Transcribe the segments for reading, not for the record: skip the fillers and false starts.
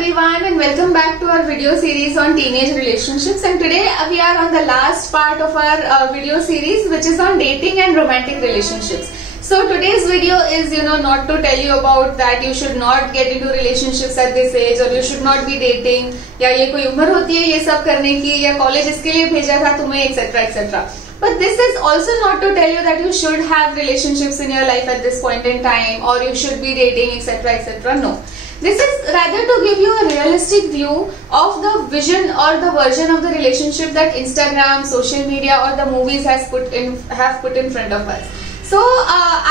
everyone and welcome back to our video series on teenage relationships, and today we are on the last part of our video series, which is on dating and romantic relationships. So today's video is not to tell you about that you should not get into relationships at this age or you should not be dating या ये कोई उम्र होती है ये सब करने की या कॉलेज इसके लिए भेजा था तुम्हें etc etc. But this is also not to tell you that you should have relationships in your life at this point in time or you should be dating etc etc. No. This is rather to give you a realistic view of the vision or the version of the relationship that Instagram, social media or the movies have put in front of us. So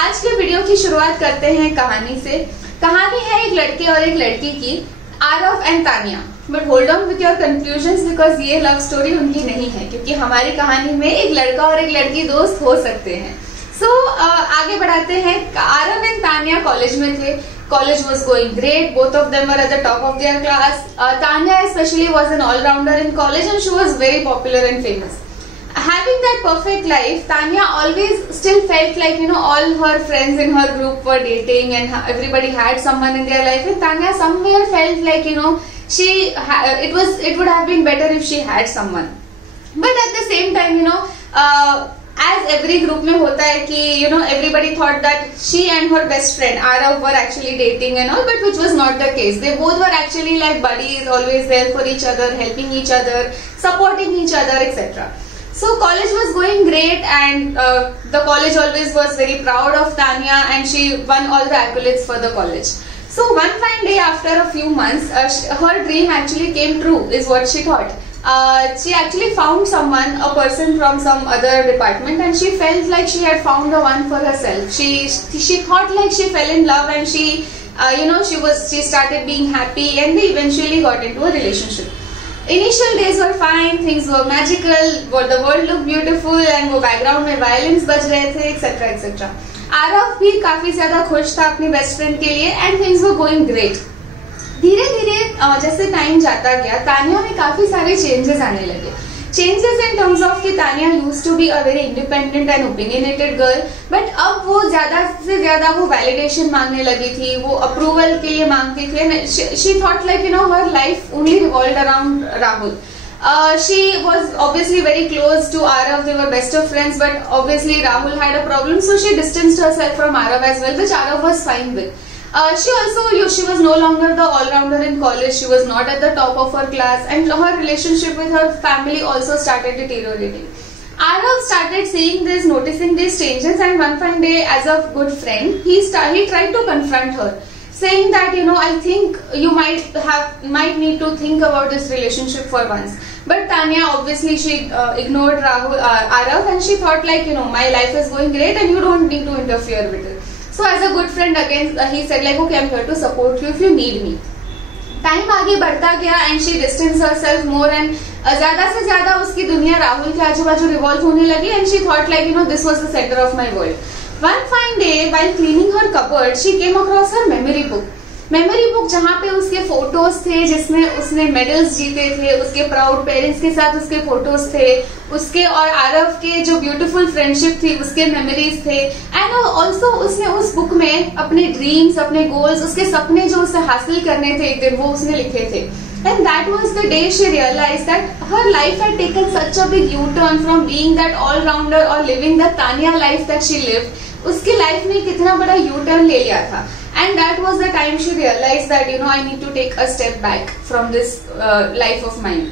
आज के video की शुरुआत करते हैं कहानी से. कहानी है एक लड़के और एक लड़की की, Aarav and Tania. But hold on with your confusions because ये लव स्टोरी उनकी नहीं है, क्योंकि हमारी कहानी में एक लड़का और एक लड़की दोस्त हो सकते हैं. सो आगे बढ़ाते हैं. आरव एंड तानिया कॉलेज में थे. College was going great. Both of them were at the top of their class. Tanya especially was an all-rounder in college and she was very popular and famous. Having that perfect life, Tanya always still felt like all her friends in her group were dating and everybody had someone in their life. And Tanya somewhere felt like it would have been better if she had someone. But at the same time, as every group में होता है कि everybody thought that she and her best friend Arav were actually dating and all, but which was not the case. They both were actually like buddies, always there for each other, helping each other, supporting each other, etc. So college was going great and the college always was very proud of Tanya and she won all the accolades for the college. So one fine day after a few months, her dream actually came true, is what she thought. She actually found someone, a person from some other department, and she felt like she had found the one for herself. She thought like she fell in love and she started being happy and they eventually got into a relationship. Initial days were fine, things were magical, the world looked beautiful and वो background में violins बज रहे थे etc etc. Aarav भी काफी ज्यादा खुश था अपनी बेस्ट फ्रेंड के लिए and things were going great. धीरे धीरे जैसे टाइम जाता गया, तानिया में काफी सारे चेंजेस आने लगे. चेंजेस इन टर्म्स ऑफ कि Tania used to be a very independent and opinionated girl, but अब वो ज्यादा से ज्यादा वो वैलिडेशन मांगने लगी थी, वो अप्रूवल के लिए मांगती थी. She thought like her life only revolved around Rahul. She was obviously very close to Arav. They were best of friends, but obviously Rahul had a problem, so she distanced herself from Arav as well, which Arav was fine with. She was no longer the all-rounder in college. She was not at the top of her class, and her relationship with her family also started deteriorating. Arav started seeing this, noticing these changes, and one fine day, as a good friend, he tried to confront her, saying that I think you might need to think about this relationship for once. But Tanya obviously she ignored Arav, and she thought like my life is going great, and you don't need to interfere with it. So as a good friend again, he said like okay, I'm here to support you if you need me. Time आगे बढ़ता गया and she distanced herself more and ज़्यादा से ज़्यादा उसकी दुनिया राहुल के आजू बाजू रिवॉल्व होने लगी and she thought like this was the center of my world. One fine day while cleaning her cupboard, she came across her memory book. Memory book जहाँ पे उसके फोटोज थे जिसमें उसने मेडल्स जीते थे, उसके प्राउड पेरेंट्स के साथ उसके फोटोज थे, उसके और आरव के जो ब्यूटीफुल फ्रेंडशिप थी उसके मेमोरीज थे. एंड ऑल्सो उसने उस बुक में अपने ड्रीम्स, अपने गोल्स, उसके सपने जो उसे हासिल करने थे एक दिन, वो उसने लिखे थे. And that was the day she realized that her life had taken such a big U-turn from being that all-rounder or living the Tanya life that she lived. उसकी लाइफ में कितना बड़ा U-turn ले लिया था. And that was the time she realized that I need to take a step back from this life of mine.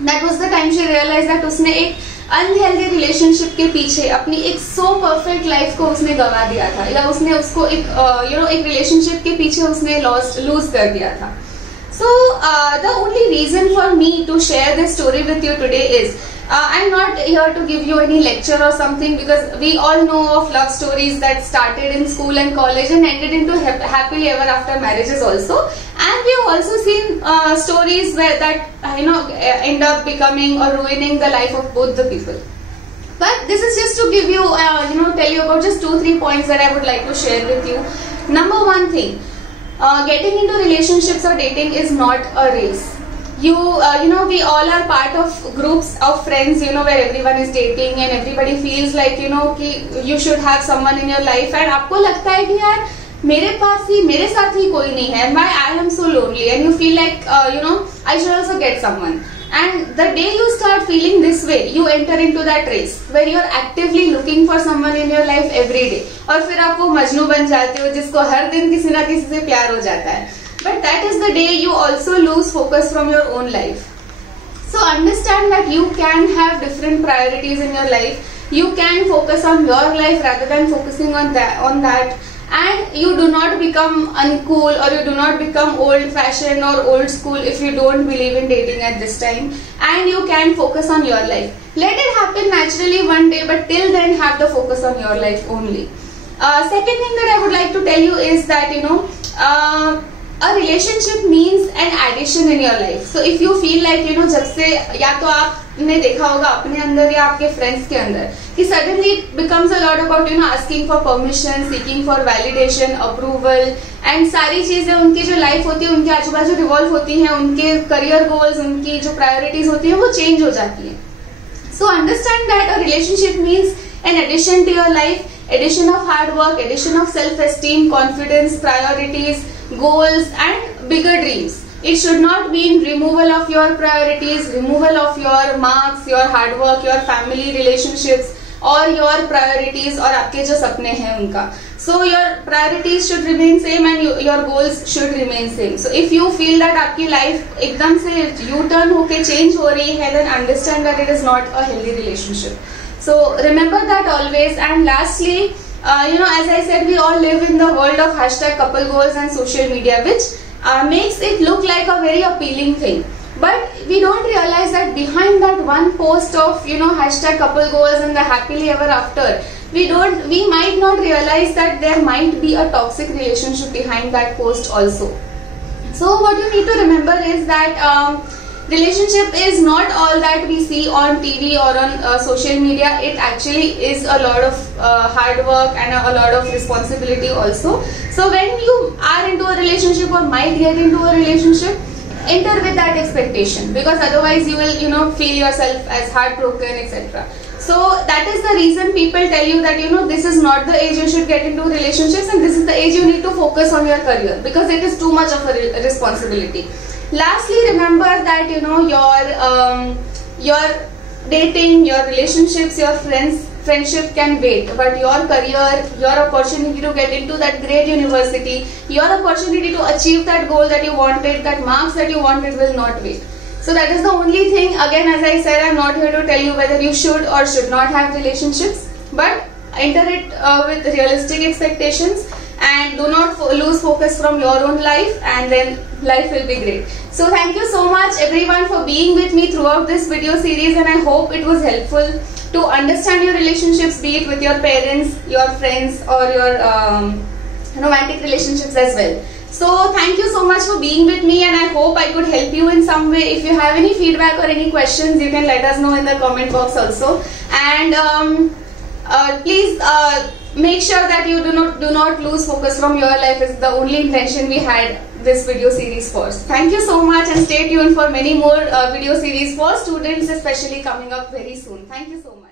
That was the time she realized that उसने एक unhealthy relationship के पीछे अपनी एक सो परफेक्ट लाइफ को उसने गवा दिया था, या उसने उसको एक रिलेशनशिप के पीछे उसने लूज कर दिया था. So the only reason for me to share this story with you today is I'm not here to give you any lecture or something, because we all know of love stories that started in school and college and ended into happily ever after marriages also, and we have also seen stories where that end up becoming or ruining the life of both the people. But this is just to give you tell you about just 2-3 points that I would like to share with you. Number one thing, getting into relationships or dating is not a race. We all are part of groups of friends, where everyone is dating and everybody feels like कि you should have someone in your life, and आपको लगता है कि यार मेरे साथ ही कोई नहीं है, I am so lonely, and you feel like I should also get someone. And the day you start feeling this way, you enter into that race where you are actively looking for someone in your life every day. और फिर आप वो मजनू बन जाते हो जिसको हर दिन किसी ना किसी से प्यार हो जाता है. But that is the day you also lose focus from your own life. So understand that you can have different priorities in your life. You can focus on your life rather than focusing on that. And you do not become uncool, or you do not become old fashioned or old school if you don't believe in dating at this time, and you can focus on your life. Let it happen naturally one day, but till then have the focus on your life only. Second thing that I would like to tell you is that a relationship means an addition in your life. So if you feel like जब से या तो आपने देखा होगा अपने अंदर या आपके फ्रेंड्स के अंदर कि suddenly it becomes a lot about asking for permission, seeking for validation, approval, and सारी चीजें उनकी जो लाइफ होती है उनके आजू बाजू रिवॉल्व होती हैं, उनके करियर गोल्स, उनकी जो प्रायोरिटीज होती है वो चेंज हो जाती है. So understand that a relationship means an addition to your life, addition of hard work, addition of self-esteem, confidence, priorities, goals, and bigger dreams. It should not mean removal of your priorities, removal of your marks, your hard work, your family relationships, or your priorities और आपके जो सपने हैं उनका. So your priorities should remain same and your goals should remain same. So if you feel that आपकी life एकदम से U-turn होके change हो रही है, then understand that it is not a healthy relationship. So remember that always. And lastly, as I said, we all live in the world of hashtag couple goals and social media, which makes it look like a very appealing thing. But we don't realize that behind that one post of hashtag couple goals and the happily ever after, we might not realize that there might be a toxic relationship behind that post also. So what you need to remember is that relationship is not all that we see on TV or on social media. It actually is a lot of hard work and a lot of responsibility also. So when you are into a relationship or might get into a relationship, enter with that expectation, because otherwise you will feel yourself as heartbroken, etc. So that is the reason people tell you that this is not the age you should get into relationships, and this is the age you need to focus on your career, because it is too much of a responsibility. Lastly, remember that your dating, your relationships, your friendship can wait, but your career, your opportunity to get into that great university, your opportunity to achieve that goal that you wanted, that marks that you wanted, will not wait. So that is the only thing. Again, as I said, I am not here to tell you whether you should or should not have relationships, but enter it with realistic expectations, and do not lose focus from your own life, and then life will be great. So thank you so much everyone for being with me throughout this video series, and I hope it was helpful to understand your relationships, be it with your parents, your friends, or your romantic relationships as well. So thank you so much for being with me, and I hope I could help you in some way. If you have any feedback or any questions, you can let us know in the comment box also. And please make sure that you do not lose focus from your life. Is the only intention we had this video series for. Thank you so much, and stay tuned for many more video series for students, especially coming up very soon. Thank you so much.